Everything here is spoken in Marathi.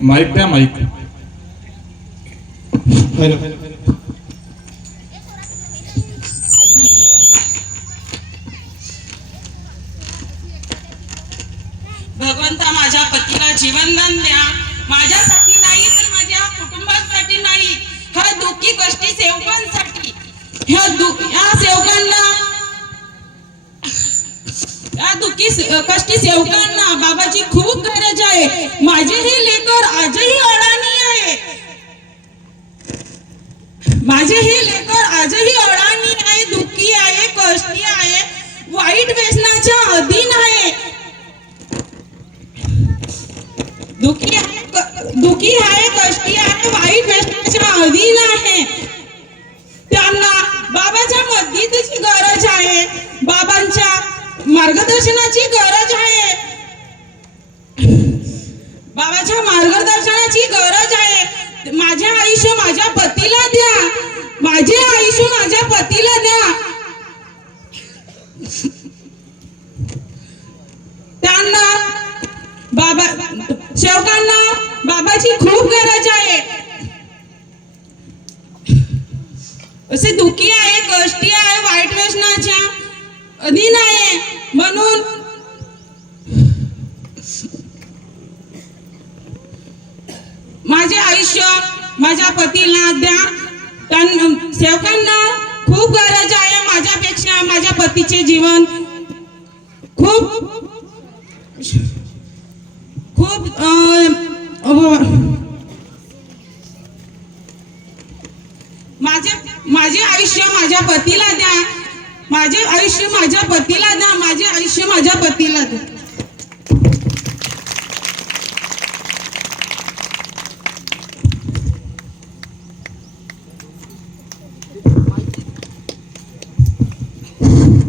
माईक द्या माईक. भगवंता माझ्या पतीला जीवनदान द्या, माझ्यासाठी नाही तर माझ्या कुटुंबासाठी नाही, ह्या दुःखी कष्टी सेवकांसाठी, ह्या सेवकांना, या दुःखी कष्टी सेवकांना बाबाची खूप गरज आहे. माझे हे लेकर आजही अडाणी आहे, माझे हे लेकर आजही अडाणी आहे, दुःखी आहे, कष्टी आहे, वाईट व्यसनाच्या अधीन आहे, दुःखी आहे, कष्टी आहे, वाईट व्यसनाच्या अधीन आहे. त्यांना बाबाच्या मदतीची गरज आहे, बाबांच्या मार्गदर्शनाची गरज आहे, बाबाच्या मार्गदर्शनाची गरज आहे. माझे आयुष्य माझ्या पतीला द्या, माझे आयुष्य माझ्या पतीला द्या. त्यांना बाबा सेवकांना बाबाची खूप गरज आहे. असे दुःखी आहे, कष्टी आहे, वाईट व्यसनाच्या अधीन आहे, म्हणून माझे आयुष्य माझ्या पतीला द्या. सेवकांना खूप गरज आहे, माझ्यापेक्षा माझ्या पतीचे जीवन खूप खूप माझे आयुष्य माझ्या पतीला द्या, माझे आयुष्य माझ्या पतीला द्या, माझे आयुष्य माझ्या पतीला द्या.